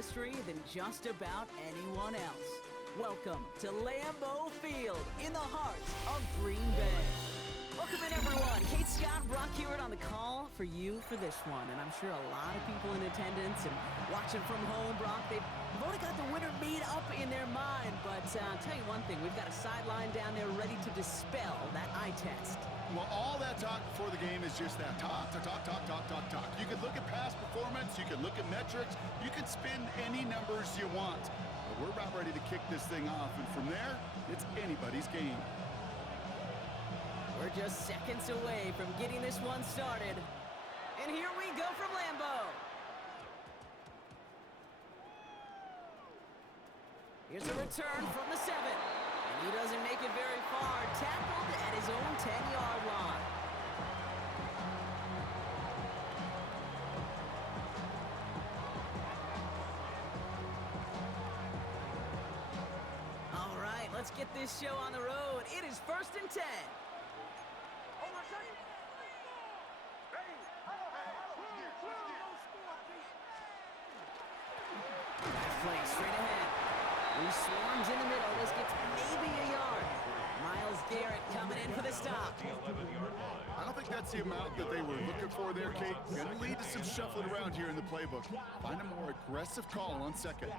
history than just about anyone else. Welcome to Lambeau Field in the heart of Green Bay. Welcome in, everyone. Kate Scott, Brock Hewitt on the call for you for this one. And I'm sure a lot of people in attendance and watching from home, Brock, they've already got the winner made up in their mind. But I'll tell you one thing, we've got a sideline down there ready to dispel that eye test. Well, all that talk before the game is just that. Talk. You can look at past performance, you can look at metrics, you can spin any numbers you want. But we're about ready to kick this thing off, and from there, it's anybody's game. We're just seconds away from getting this one started. And here we go from Lambeau. Here's a return from the 7. And he doesn't make it very far. Tackled at his own 10-yard line. All right, let's get this show on the road. It is 1st and 10. Play straight ahead. He swarms in the middle. This gets maybe a yard. Myles Garrett coming in for the stop. I don't think that's the amount that they were looking for there, Kate. Going to lead to some shuffling around here in the playbook. Find a more aggressive call on second.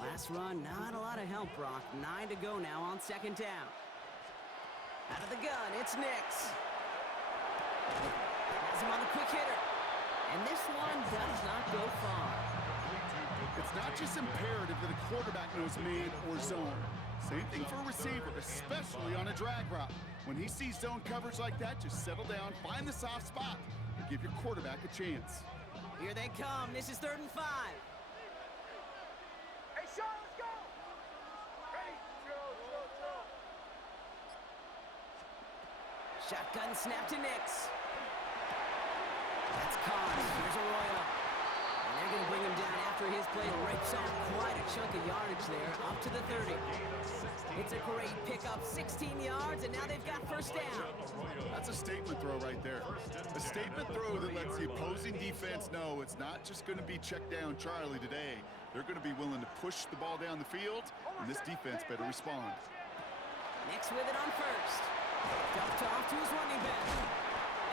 Last run, not a lot of help, Brock. 9 to go now on 2nd down. Out of the gun, it's Nix. Has him on the quick hitter. And this one does not go far. It's not just imperative that a quarterback knows man or zone. Same thing for a receiver, especially on a drag route. When he sees zone coverage like that, just settle down, find the soft spot, and give your quarterback a chance. Here they come. This is 3rd and 5. Hey, Sean, let's go! Ready? Go. Shotgun snap to Nix. That's Cons. Here's Arroyo. And they're going to bring him down after his play. Rips off quite a chunk of yardage there, up to the 30. It's a great pickup, 16 yards, and now they've got 1st down. That's a statement throw right there. A statement throw that lets the opposing defense know it's not just going to be check down Charlie today. They're going to be willing to push the ball down the field, and this defense better respond. Nix with it on 1st. Dumped off to his running back.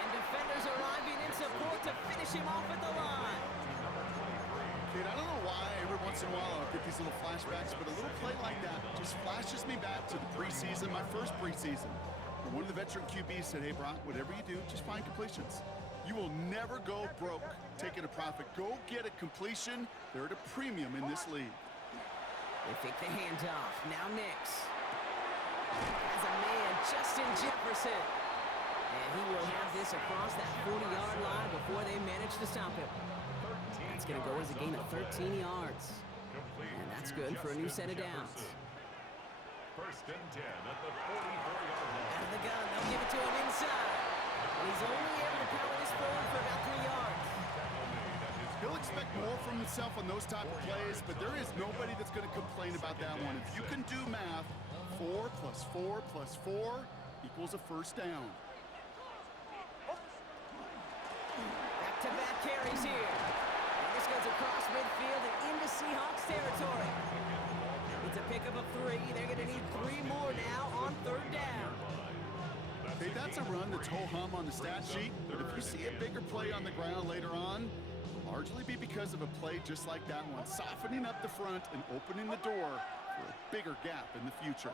And defenders arriving in support to finish him off at the line. Kate, I don't know why every once in a while I'll get these little flashbacks, but a little play like that just flashes me back to the preseason, my first preseason. And one of the veteran QBs said, hey, Brock, whatever you do, just find completions. You will never go broke taking a profit. Go get a completion. They're at a premium in this league. They fake the handoff. Now Nix. Has a man, Justin Jefferson. And he will have this across that 40-yard line before they manage to stop him. That's going to go as a gain of 13 yards. And that's good for a new set of downs. 1st and 10 at the 44-yard line. Out of the gun, they'll give it to him inside. And he's only able to power this forward for about 3 yards. He'll expect more from himself on those type of plays, but there is nobody that's going to complain about that one. If you can do math, 4 plus 4 plus 4 equals a 1st down. Back-to-back carries here. And this goes across midfield and into Seahawks territory. It's a pickup of 3. They're going to need 3 more now on 3rd down. Hey, that's a run that's ho-hum on the stat sheet, but if you see a bigger play on the ground later on, it'll largely be because of a play just like that one, softening up the front and opening the door for a bigger gap in the future.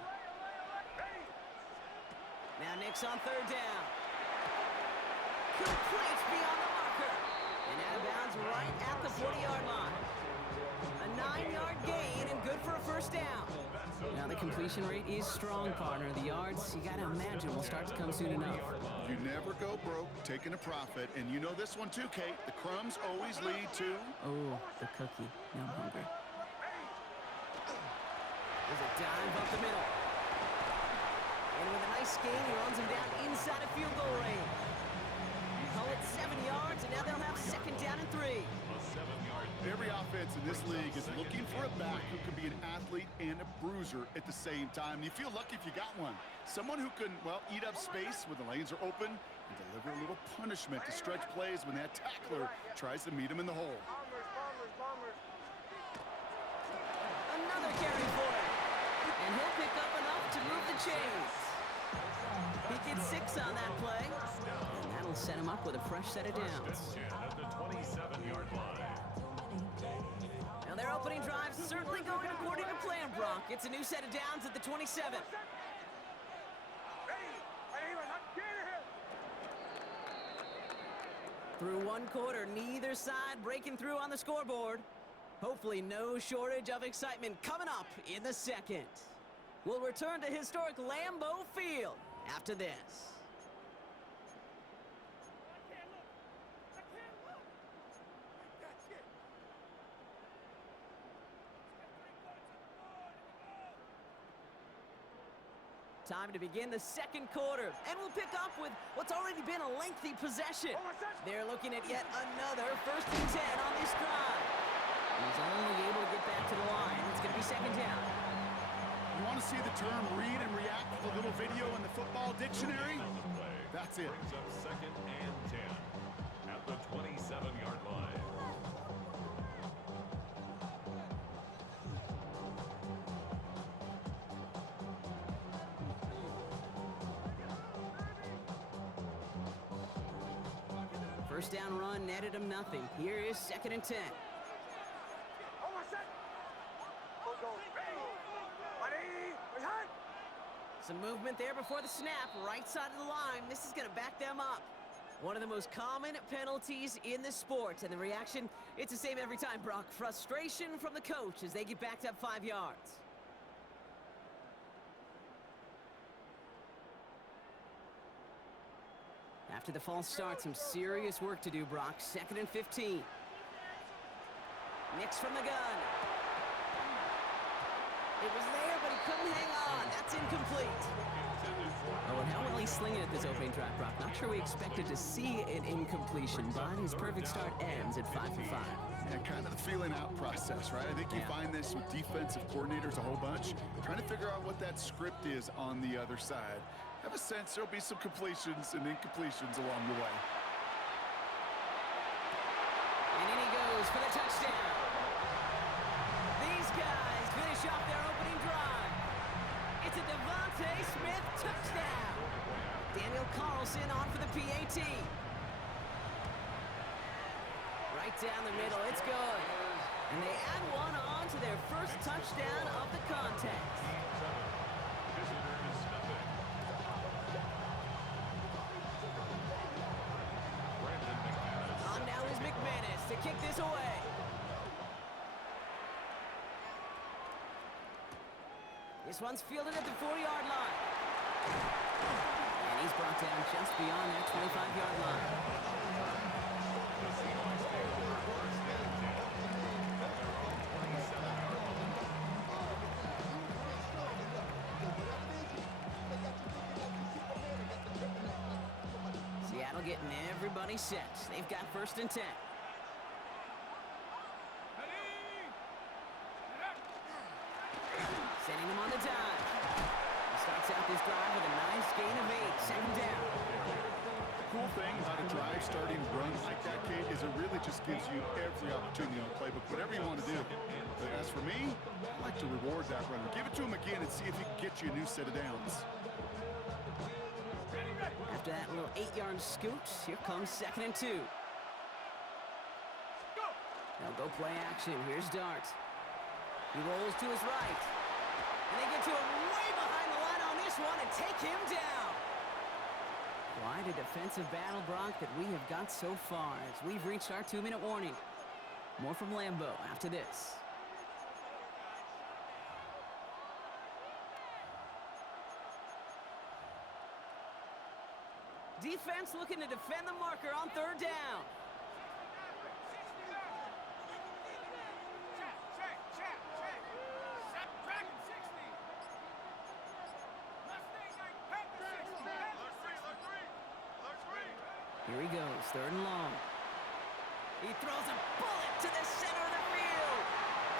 Now Nix on 3rd down. Complete beyond the marker. And out of bounds right at the 40-yard line. A 9-yard gain and good for a 1st down. Now the completion rate is strong, partner. The yards, you got to imagine, will start to come soon enough. You never go broke taking a profit, and you know this one too, Kate. The crumbs always lead to... Oh, the cookie. Now I'm hungry. There's a dive up the middle. And with a nice gain, he runs him down inside of field goal range. Call it 7 yards, and now they'll have 2nd down and 3. A 7-yard Every offense in this league is looking for a back who can be an athlete and a bruiser at the same time. You feel lucky if you got one. Someone who can, well, eat up space when the lanes are open and deliver a little punishment to stretch plays when that tackler tries to meet him in the hole. Another carry for him. And he'll pick up enough to move the chains. He gets 6 on that play. And that'll set him up with a fresh set of downs. At the 27-yard line. Now their opening drive's certainly going according to plan, Brock. It's a new set of downs at the 27. Through one quarter, neither side breaking through on the scoreboard. Hopefully no shortage of excitement coming up in the second. We'll return to historic Lambeau Field after this. Time to begin the second quarter, and we'll pick up with what's already been a lengthy possession. They're looking at yet another 1st and 10 on this drive. He's only able to get back to the line. It's going to be second down. You want to see the term read and react with a little video in the football dictionary? That's it. Brings up 2nd and 10 at the 27-yard line. First down run netted him nothing. Here is 2nd and 10. Some movement there before the snap, right side of the line. This is going to back them up. One of the most common penalties in the sport, and the reaction, it's the same every time, Brock. Frustration from the coach as they get backed up 5 yards. After the false start, some serious work to do, Brock. 2nd and 15. Nix from the gun. It was there, but he couldn't hang on. That's incomplete. Oh, and how well he's slinging at this opening drive, Brock. Not sure we expected to see an incompletion, but his perfect start ends at 5 for 5. Yeah, kind of the feeling out process, right? I think you find this with defensive coordinators a whole bunch, trying to figure out what that script is on the other side. Have a sense there'll be some completions and incompletions along the way. And in he goes for the touchdown. These guys finish off their opening drive. It's a Devontae Smith touchdown. Daniel Carlson on for the PAT. Right down the middle, it's good. And they add one on to their first touchdown of the contest. On now is McManus to kick this away. This one's fielded at the 40-yard line. And he's brought down just beyond that 25-yard line. Seattle getting everybody set. They've got 1st and 10. Sending them on the dive. He starts out this drive with a nice gain of 8. 2nd down. Cool thing about a drive starting run like that, Kate, is it really just gives you every opportunity on the playbook, whatever you want to do. But as for me, I like to reward that runner. Give it to him again and see if he can get you a new set of downs. After that little 8-yard scoot, here comes 2nd and 2. They'll go play action. Here's Dart. He rolls to his right. And they get to him way behind the line on this one and take him down. Quite a defensive battle, Brock, that we have got so far as we've reached our 2-minute warning. More from Lambeau after this. Defense looking to defend the marker on 3rd down. Here he goes, 3rd and long. He throws a bullet to the center of the field.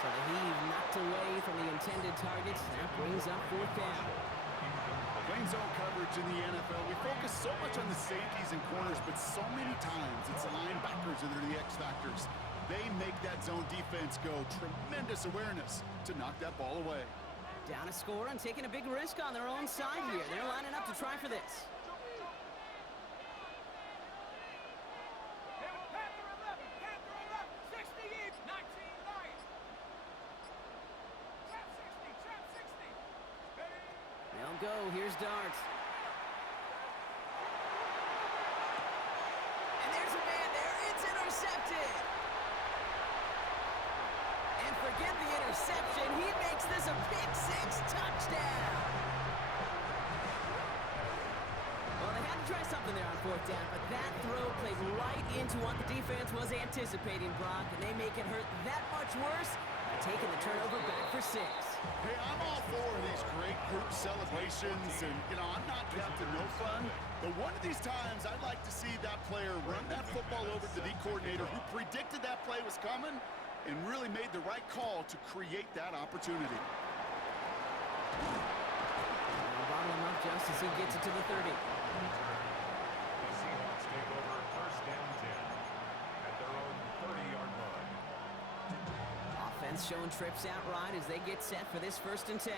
So the heave knocked away from the intended target. That brings up fourth down. Playing zone coverage in the NFL, we focus so much on the safeties and corners, but so many times it's the linebackers that are the X factors. They make that zone defense go. Tremendous awareness to knock that ball away. Down a score and taking a big risk on their own side here. They're lining up to try for this. They'll go. Here's Dart. And there's a man there. It's intercepted. And forget the interception. He makes this a pick-six touchdown. Well, they had to try something there on fourth down, but that throw played right into what the defense was anticipating, Brock, and they make it hurt that much worse by taking the turnover back for 6. Hey, I'm all for these great group celebrations, and, I'm not Captain No Fun, but one of these times I'd like to see that player run that football over to the D coordinator who predicted that play was coming and really made the right call to create that opportunity. Bottle him up just as he gets it to the 30. The Seahawks take over first and 10 at their own 30-yard line. Offense showing trips out right as they get set for this first and 10.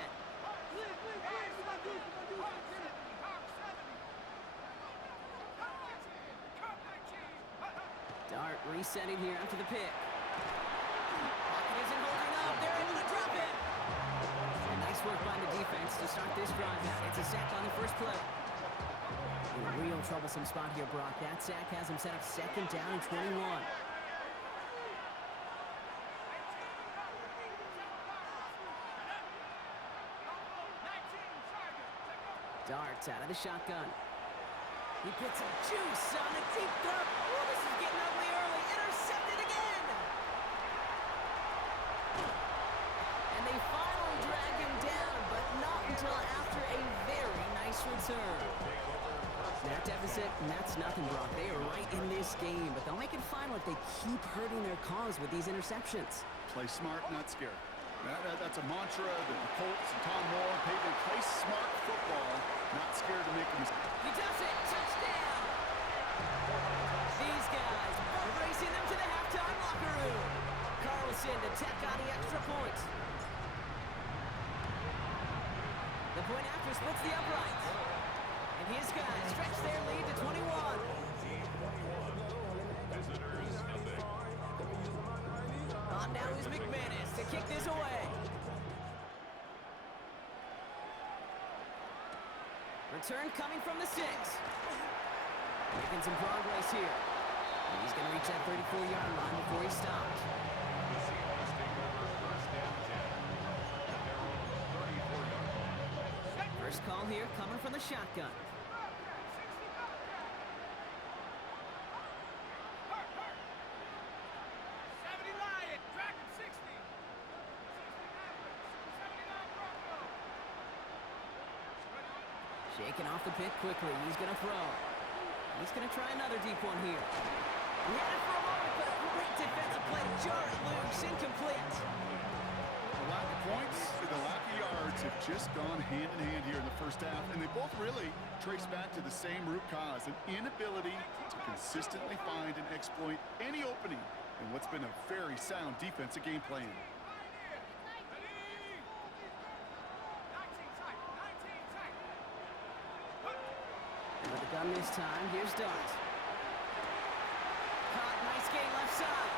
Dart resetting here after the pick. Pocket isn't holding up. They're able to drop it. And nice work by the defense to start this drive out. It's a sack on the first play. In a real troublesome spot here, Brock. That sack has him set up second down and 21. Darts out of the shotgun. He puts some juice on a deep throw. Oh, this is getting ugly early. Intercepted again. And they finally drag him down, but not until after a very nice return. That deficit, and that's nothing, Brock. They are right in this game, but they'll make it final if they keep hurting their cause with these interceptions. Play smart, not scared. That's a mantra that the Colts and Tom Moore pay. They play smart football, not scared to make a mistake. He does it! Touchdown! These guys both racing them to the halftime locker room. Carlson to tack on the extra point. The point after splits the uprights. And his guys stretch their lead to 21. Visitors nothing. On now is McManus to kick this away. Return coming from the 6. Making some progress here. And he's going to reach that 34-yard line before he stopped. The Seahawks take over first and 10 at their own 34-yard line. First call here coming from the shotgun. Shaking off the pick quickly. He's going to throw. He's going to try another deep one here. He had it for a moment, but a great defensive play to jar it loose. Incomplete. The lack of points and the lack of yards have just gone hand in hand here in the first half, and they both really trace back to the same root cause, an inability to consistently find and exploit any opening in what's been a very sound defensive game plan. With the gun this time, here's Dart. Caught, nice game left side.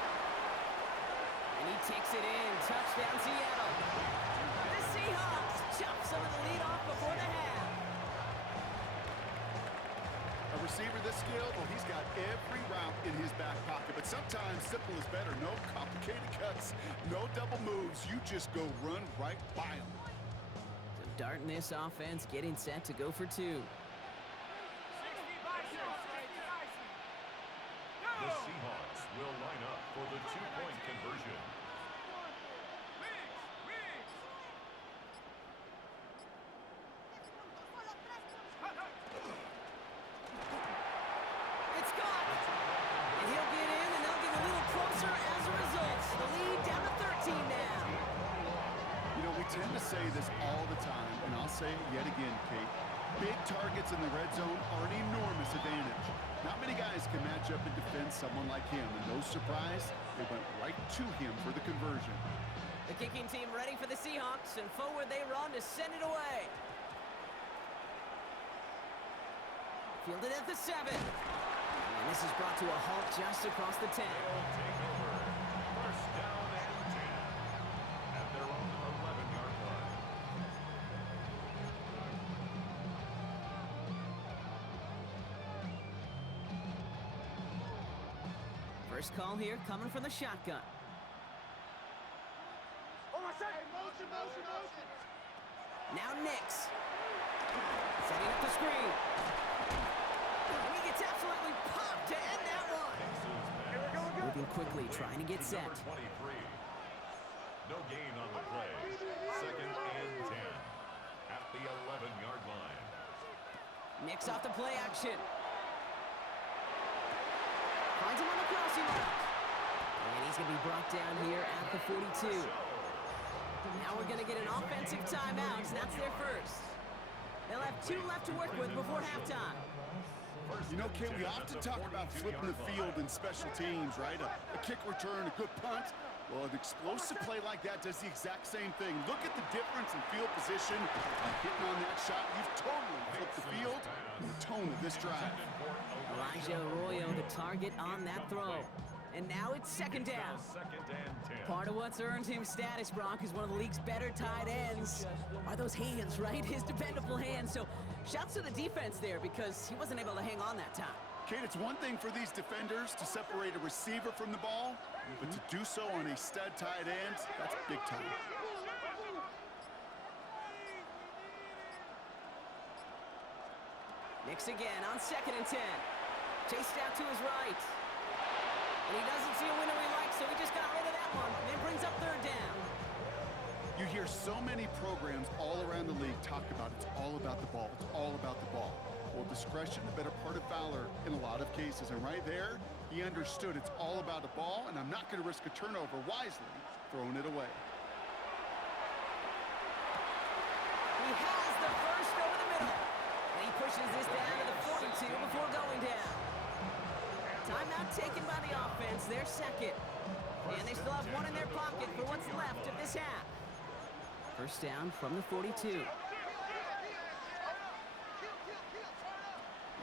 And he takes it in. Touchdown, Seattle. The Seahawks chop some of the lead off before the half. A receiver this skilled, well, he's got every route in his back pocket, but sometimes simple is better. No complicated cuts, no double moves. You just go run right by him. So Dart in this offense getting set to go for 2. The Seahawks will line up for the two-point conversion. It's gone. And he'll get in, and they'll get a little closer. say this all the time, and I'll say it yet again, Kate. Big targets in the red zone are an enormous advantage. Not many guys can match up and defend someone like him, and no surprise, they went right to him for the conversion. The kicking team ready for the Seahawks, and forward they run to send it away. Fielded at the 7. And this is brought to a halt just across the 10. They'll take over. First down and 10 at their own 11-yard line. First call here coming from the shotgun. Oh, my second. Motion, motion, motion. Now Nix. Setting up the screen. And he gets absolutely popped to end that one. Here we go again. Moving quickly, trying to get set. Number 23. No gain on the play. Second and 10 at the 11-yard line. Nix off the play action. Finds him on the crossing route. And he's going to be brought down here at the 42. Now we're going to get an offensive timeout, and that's their first. They'll have 2 left to work with before halftime. You know, Kate, we often talk about flipping the field in special teams, right? A kick return, a good punt. Well, an explosive play like that does the exact same thing. Look at the difference in field position. Hitting on that shot, you've totally flipped the field and the tone of this drive. Elijah Arroyo, the target on that throw. And now it's second down. Second and 10. Part of what's earned him status, Brock, is one of the league's better tight ends. Are those hands, right? His dependable hands. So shouts to the defense there because he wasn't able to hang on that time. Kate, it's one thing for these defenders to separate a receiver from the ball, but to do so on a stud tight end, that's big time. Nix again on second and 10. Chased out to his right. And he doesn't see a window he likes, so he just got rid of that one. And it brings up third down. You hear so many programs all around the league talk about it's all about the ball, it's all about the ball. Well, discretion, the better part of valor in a lot of cases. And right there, he understood it's all about the ball, and I'm not going to risk a turnover wisely, throwing it away. He has the first over the middle. And he pushes this down to the 42 before going down. Timeout taken by the offense, their second. And they still have one in their pocket for what's left of this half. First down from the 42.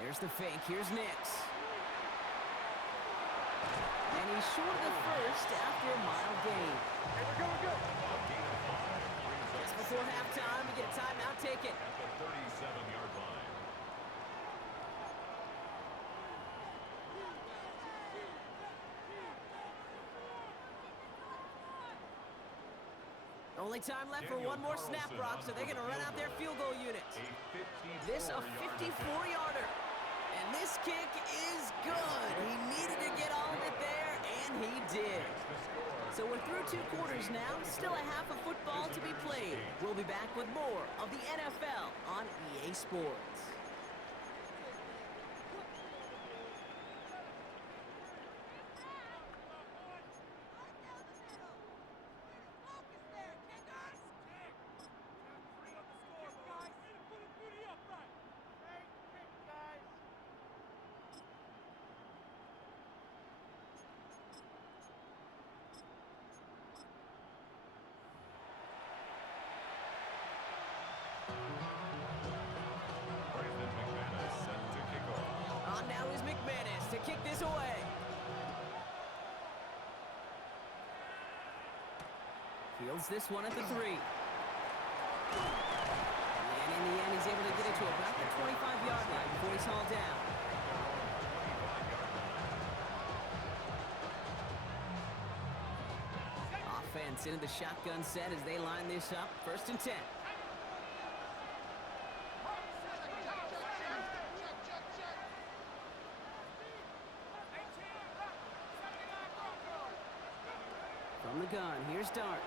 There's the fake, here's Nix. And he's short of the first after a mild gain. Here we go again. Just before halftime, we get a timeout taken. At the 37-yard line. Only time left for one more snap, Brock, so they're going to run out their field goal unit. This a 54-yarder. And this kick is good. He needed to get all of it there, and he did. So we're through 2 quarters now. Still a half of football to be played. We'll be back with more of the NFL on EA Sports. Brandon McManus set to kick off. On now is McManus to kick this away. Fields this one at the 3. And in the end, he's able to get it to about the 25-yard line before he's hauled down. Offense into the shotgun set as they line this up. First and 10. From the gun, here's Dart.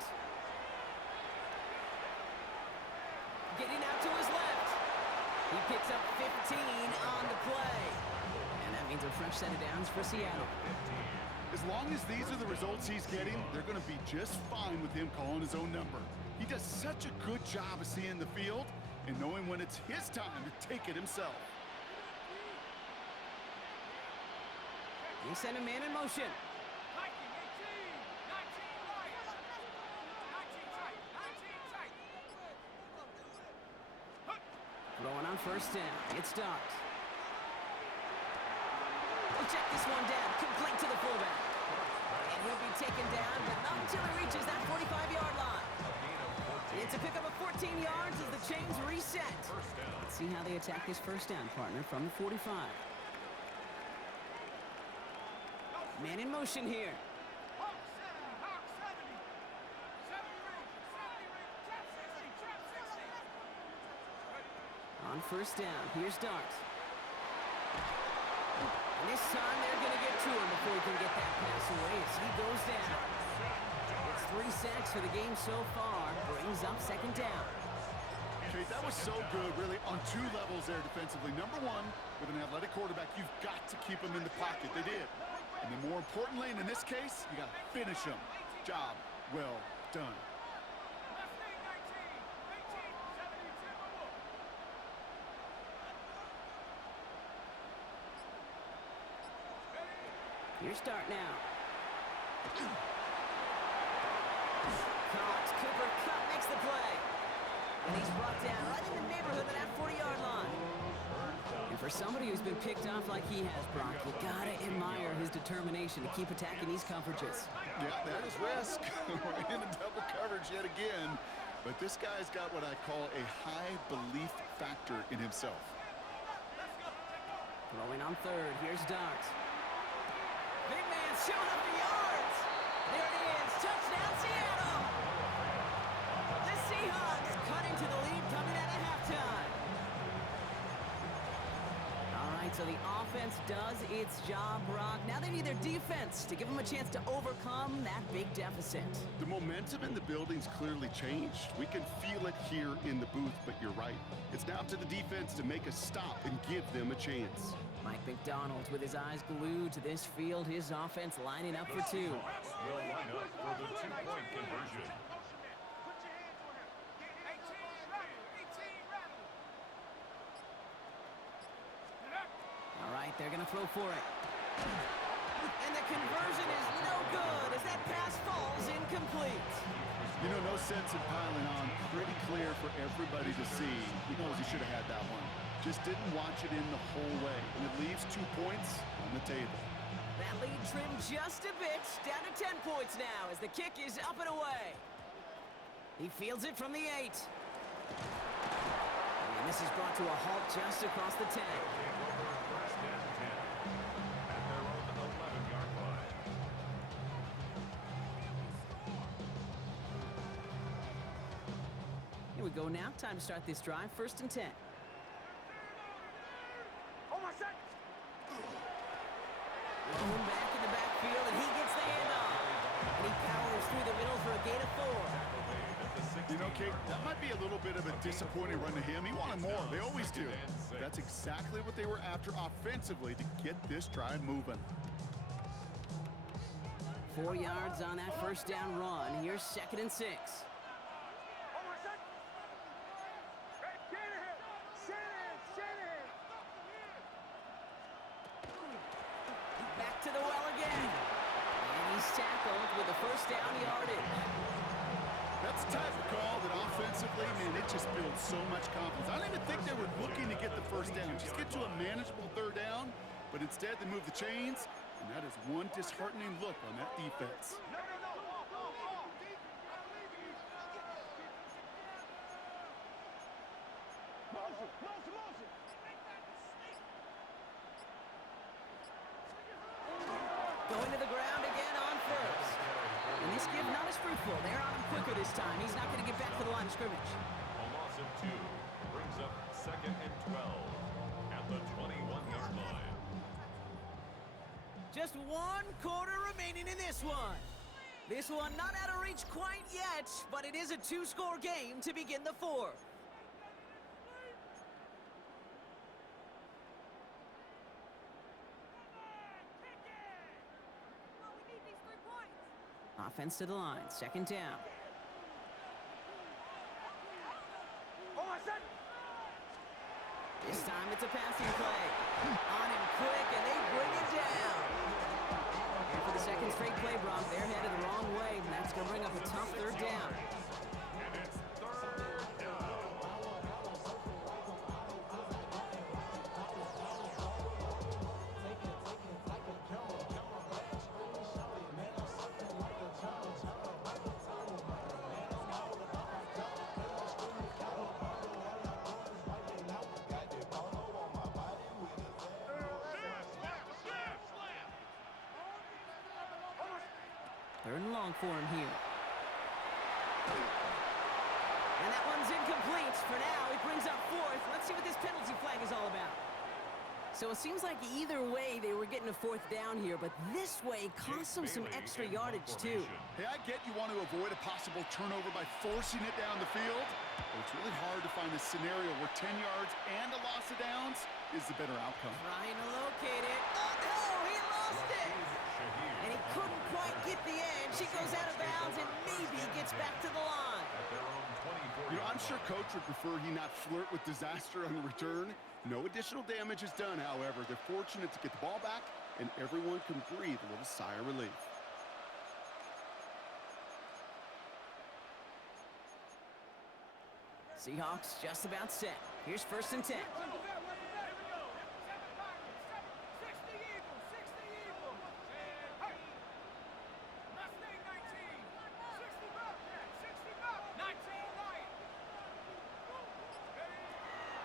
Getting out to his left. He picks up 15 on the play. And that means a fresh set of downs for Seattle. As long as these are the results he's getting, they're going to be just fine with him calling his own number. He does such a good job of seeing the field and knowing when it's his time to take it himself. He sent a man in motion. Viking 18, 19 right. 19 tight, 19 tight. Throwing on first down. It's Starks. He'll check this one down. Complete to the fullback. And he'll be taken down, but not until he reaches that 45-yard line. It's a pickup of 14 yards as the chains reset. Let's see how they attack this first down, partner, from the 45. Man in motion here. Hawk 70, Hawk 70. 70 ring, 70 ring, trap 60, trap 60. On first down, here's Starks. And this time they're going to get to him before he can get that pass away as he goes down. It's 3 sacks for the game so far. Brings up second down. Okay, that was so good, really, on 2 levels there defensively. Number one, with an athletic quarterback, you've got to keep him in the pocket. They did. And then more importantly, and in this case, you got to finish him. Job well done. Mustang 19, 18, 72. Here's start now. Caught. Cooper Kupp makes the play. And he's brought down right in the neighborhood of that 40-yard line. And for somebody who's been picked off like he has, Brock, you gotta admire his determination to keep attacking these coverages. Yeah, that is risk. We're in a double coverage yet again. But this guy's got what I call a high belief factor in himself. Throwing on third. Here's Starks. Big man showing up the yards. There it is. Touchdown, Seattle. The Seahawks cut into the lead coming out of halftime. All right, so the offense does its job, Brock. Now they need their defense to give them a chance to overcome that big deficit. The momentum in the building's clearly changed. We can feel it here in the booth, but you're right. It's now up to the defense to make a stop and give them a chance. Mike McDonald with his eyes glued to this field. His offense lining up for two. Will line up for the two-point conversion. Put your hands on him. 18 rattle, 18 rattle. All right, they're going to throw for it. And the conversion is no good as that pass falls incomplete. You know, no sense in piling on. Pretty clear for everybody to see. He knows he should have had that one. Just didn't watch it in the whole way. And it leaves 2 points on the table. That lead trimmed just a bit, down to 10 points now as the kick is up and away. He fields it from the 8. And this is brought to a halt just across the 10. First and 10. At their own 11-yard line. Here we go now. Time to start this drive. First and 10. Oh, my shot. Thrown back in the backfield, and he gets the handoff. And he powers through the middle for a gain of 4. You know, Kate, that might be a little bit of a disappointing run to him. He wanted more. They always do. That's exactly what they were after offensively to get this drive moving. 4 yards on that first down run. Here's second and 6. Oh, my shot. Hey, Shanahan. Shanahan. Back to the well again. And he's tackled with the first down yardage. That's the type of call that offensively, man, it just builds so much confidence. I don't even think they were looking to get the first down. Just get to a manageable third down, but instead they move the chains, and that is one disheartening look on that defense. No. Motion. Going to the ground again on first. And this give not as fruitful. They're on him quicker this time. He's not going to get back to the line of scrimmage. A loss of 2 brings up second and 12 at the 21-yard line. Just 1 quarter remaining in this one. This one not out of reach quite yet, but it is a 2-score game to begin the 4th. Offense to the line, second down. Third and long for him here. And that one's incomplete. For now, he brings up fourth. Let's see what this penalty flag is all about. So it seems like either way they were getting a fourth down here, but this way cost them some extra yardage too. Hey, I get you want to avoid a possible turnover by forcing it down the field, but it's really hard to find a scenario where 10 yards and a loss of downs is the better outcome. Trying to locate it. Oh no, he lost it! And he couldn't quite get the edge. He goes out of bounds and maybe gets back to the line. You know, I'm sure Coach would prefer he not flirt with disaster on the return. No additional damage is done, however. They're fortunate to get the ball back, and everyone can breathe a little sigh of relief. Seahawks just about set. Here's 1st and 10.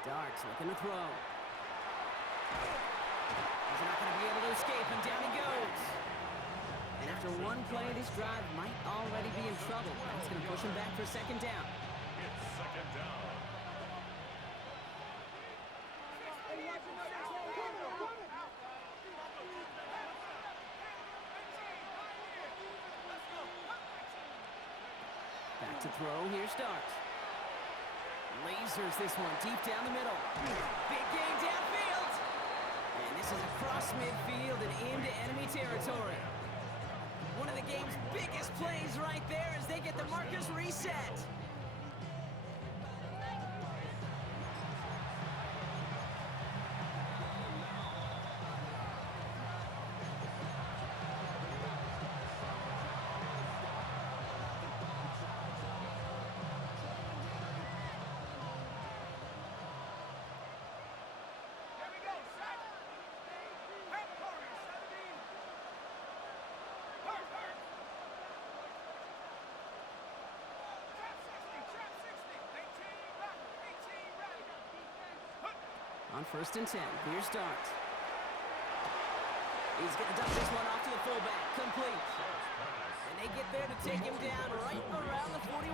Darts looking to throw. He's not going to be able to escape, and down he goes. And after one play, this drive might already be in trouble. That's going to push him back for 2nd down. It's 2nd down. Back to throw. Here starts. Lasers this one deep down the middle. Big gain downfield. And this is across midfield and into enemy territory. One of the game's biggest plays right there as they get the markers reset. On 1st and 10, here's Darts. He's going to dump this one off to the fullback, complete. And they get there to take him down right around the 41.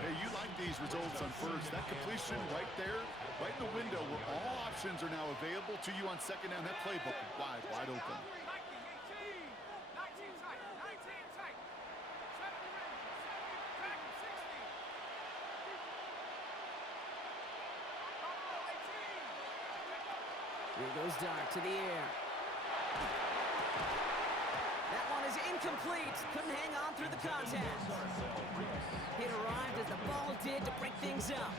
Hey, you like these results on 1st. That completion right there, right in the window where all options are now available to you on 2nd down. That playbook wide open. Here goes Dart to the air. That one is incomplete. Couldn't hang on through the contact. It arrived as the ball did to break things up.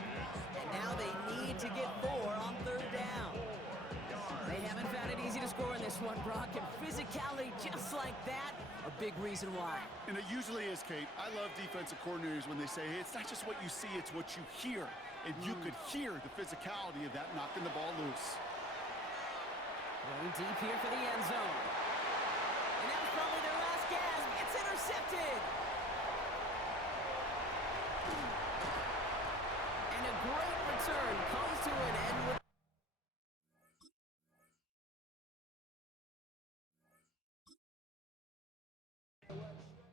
And now they need to get 4 on 3rd down. They haven't found it easy to score in this one, Brock. And physicality just like that, a big reason why. And it usually is, Kate. I love defensive coordinators when they say, hey, it's not just what you see, it's what you hear. And you could hear the physicality of that knocking the ball loose. Going deep here for the end zone. And that was probably their